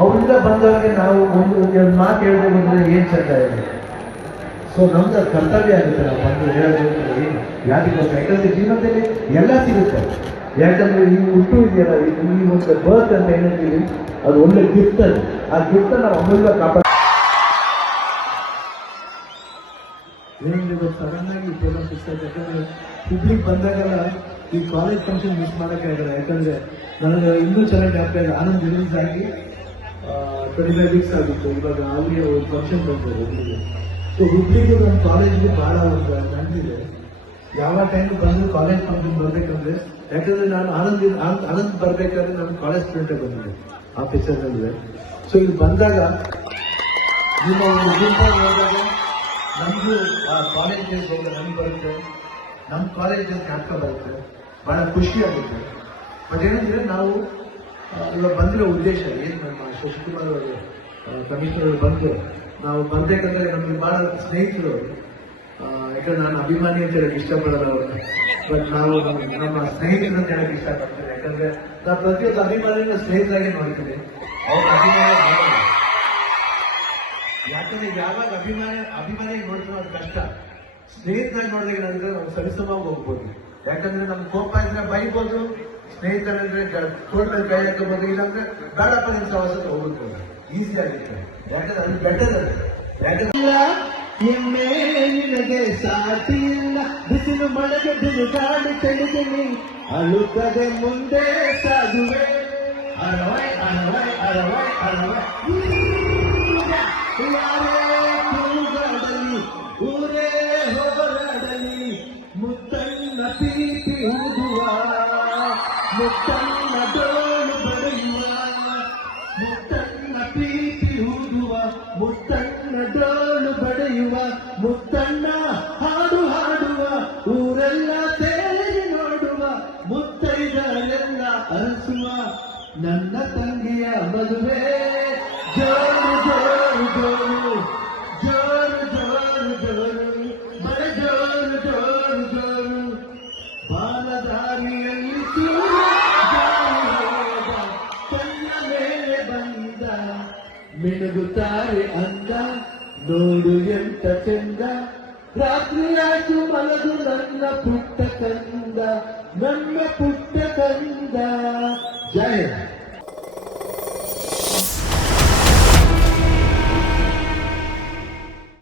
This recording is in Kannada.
ಅವರಿಂದ ಬಂದವರಿಗೆ ನಾವು ಒಂದು ಮಾತು ಹೇಳದೆ ಬಂದರೆ ಏನು ಚಂದ ಇದೆ. ಸೊ ನಮ್ದು ಕರ್ತವ್ಯ ಆಗುತ್ತೆ ನಾವು ಬಂದು ಹೇಳೋದು ಏನು ಯಾರಿಗೋಸ್ಕರ. ಯಾಕಂದರೆ ಜೀವನದಲ್ಲಿ ಎಲ್ಲ ಸಿಗುತ್ತೆ. ಯಾಕಂದರೆ ಈ ಹುಟ್ಟು ಇದೆಯಲ್ಲ, ಈ ಒಂದು ಬರ್ತ್ ಅಂತ ಏನಂತೀವಿ, ಅದು ಒಳ್ಳೆ ಗಿಫ್ಟ್. ಅದು ಆ ಗಿಫ್ಟನ್ನು ನಾವು ಅಮೂಲ್ಯ ಕಾಪಾಡ ಏನಂದ್ರೆ ಸಡನ್ ಆಗಿ ಪ್ರೋಗ್ರಾಮ್ ಫಿಕ್ಸ್ ಆಯ್ತು. ಯಾಕಂದರೆ ಹುಬ್ಳಿಗೆ ಬಂದಾಗೆಲ್ಲ ಈ ಕಾಲೇಜ್ ಫಂಕ್ಷನ್ ಮಿಸ್ ಮಾಡೋಕ್ಕೆ ಆಗಲ್ಲ. ಯಾಕಂದರೆ ನನಗೆ ಇನ್ನೂ ಚೆನ್ನಾಗಿ ಜ್ಞಾಪಕ ಇದೆ. ಆನಂದ್ ರಿಲೀಸ್ ಆಗಿ 25 ವೀಕ್ಸ್ ಆಗಿತ್ತು. ಇವಾಗ ಅಲ್ಲಿ ಒಂದು ಫಂಕ್ಷನ್ ಬಂದಿದೆ ಹುಬ್ಳಿಗೆ. ಸೊ ಹುಬ್ಳಿಗೂ ನಮ್ಮ ಕಾಲೇಜ್ಗೆ ಭಾಳ ಒಂದು ನೆನಪಿದೆ. ಯಾವ ಟೈಮ್ ಬಂದು ಕಾಲೇಜ್ ಫಂಕ್ಷನ್ ಬರಬೇಕಂದ್ರೆ, ಯಾಕಂದರೆ ನಾನು ಆನಂದ್ ಬರಬೇಕಾದ್ರೆ ನಾನು ಕಾಲೇಜ್ ಸ್ಟೂಡೆಂಟೇ ಬಂದಿದ್ದೆ ಆಫೀಸರ್ನಲ್ಲಿದೆ. ಸೊ ಇಲ್ಲಿ ಬಂದಾಗ ನಿಮ್ಮ ಒಂದು ಗುಂಪಾಗಿ ಹೋದಾಗ ನಮಗೂ ಆ ಕಾಲೇಜ್ ಡೇಸ್ ಹೋಗಿ ನಮ್ಗೆ ಬರುತ್ತೆ, ನಮ್ಮ ಕಾಲೇಜ್ ಡೇಸ್ ಜ್ಞಾಪಕ ಬರುತ್ತೆ, ಭಾಳ ಖುಷಿ ಆಗುತ್ತೆ. ಬಟ್ ಏನಂದರೆ ನಾವು ಇವಾಗ ಬಂದಿರೋ ಉದ್ದೇಶ ಏನು, ನಮ್ಮ ಶಶಿಕುಮಾರ್ ಅವರು ಕಮಿಷನರ್ ಅವರು ಬಂದು ನಾವು ಬರಬೇಕಂದ್ರೆ ನಮಗೆ ಭಾಳ ಸ್ನೇಹಿತರು. ಯಾಕಂದ್ರೆ ನಾನು ಅಭಿಮಾನಿ ಅಂತ ಹೇಳಕ್ಕೆ ಇಷ್ಟಪಡೋದು ಅವರು, ಬಟ್ ನಾವು ನಮ್ಮ ಸ್ನೇಹಿತರು ಅಂತ ಹೇಳಕ್ಕೆ ಇಷ್ಟಪಡ್ತೀವಿ. ಯಾಕಂದರೆ ನಾವು ಪ್ರತಿಯೊಂದು ಅಭಿಮಾನಿನ ಸ್ನೇಹಿತರಾಗಿ ನೋಡ್ತೀವಿ, ಅವ್ರ ಅಭಿಮಾನ ಮಾಡೋದು. ಯಾಕಂದ್ರೆ ಯಾವಾಗ ಅಭಿಮಾನಿಗೆ ನೋಡ್ತೀವಿ ಅದು ಕಷ್ಟ. ಸ್ನೇಹಿತರಾಗಿ ನೋಡಿದಾಗ ಏನಾದ್ರೆ ನಾವು ಸರಿಸಮವಾಗಿ ಹೋಗ್ಬೋದು. ಯಾಕಂದ್ರೆ ನಮ್ಗೆ ಕೋಪ ಇದ್ರೆ ಬೈಬೋದು, ಸ್ನೇಹಿತರಂದ್ರೆ ತೋಟ ಮೇಲೆ ಕೈ ಹಾಕೋಬೋದು, ಇಲ್ಲಾಂದ್ರೆ ಬೇಡಪ್ಪ ನಿಮ್ಮ ಸವಾಸ ಹೋಗ್ಬೋದು, ಈಸಿ ಆಗುತ್ತೆ. ಯಾಕಂದ್ರೆ ಅದು ಬೆಟರ್. ಯಾಕಂದ್ರೆ ನಿನಗೆ ಸಾಟಿ ಇಲ್ಲ, ಬಿಸಿಲು ಮಳೆಗೆ ಬಿರುಗಾಡಿ ತೆಗೆದಿನಿ, ಅಳುತ್ತದೆ ಮುಂದೆ ಸಾಗುವೆ, ಅರವೈ ಅರವೈ ಅರವೈ ಅರವೈ. ಕೂಗಾಡಲಿ ಊರೇ ಹೋರಾಡಲಿ, ಮುತ್ತಣ್ಣ ಪ್ರೀತಿ ಊದುವ, ಮುತ್ತಣ್ಣ ಡೋಲು ಬಡಿಯುವ, ಮುತ್ತಣ್ಣ ಪ್ರೀತಿ ಊದುವ, ಮುತ್ತಣ್ಣ ಡೋಲು ಬಡಿಯುವ, ಮುತ್ತಣ್ಣ ಹಾಡು ಹಾಡುವ, ಊರೆಲ್ಲ ಸೇರಿ ನೋಡುವ, ಮುತ್ತೈದರೆಲ್ಲ ಅರಸುವ, ನನ್ನ ತಂಗಿಯ ಮದುವೆ ಜೋರು ಜೋರು ಜೋರು, ಜೋರು ಜೋರು ಜೋರು, ಬಡ ಜೋರು ಜೋರು ಜೋರು. ಬಾಲದಾರಿಯಲ್ಲಿ ಹೋದ, ಕಣ್ಣ ಮೇಲೆ ಬಂದ, ಮಿನುಗುತ್ತಾರೆ ಅಂದ, ನೋಡು ಎಂತ ಚೆಂದ, ರಾತ್ರಿಯಾಚು ಮಲಗು ನನ್ನ ಪುಟ್ಟ ಕಂದ, ನನ್ನ ಪುಟ್ಟ ಕಂದ. ಜಯ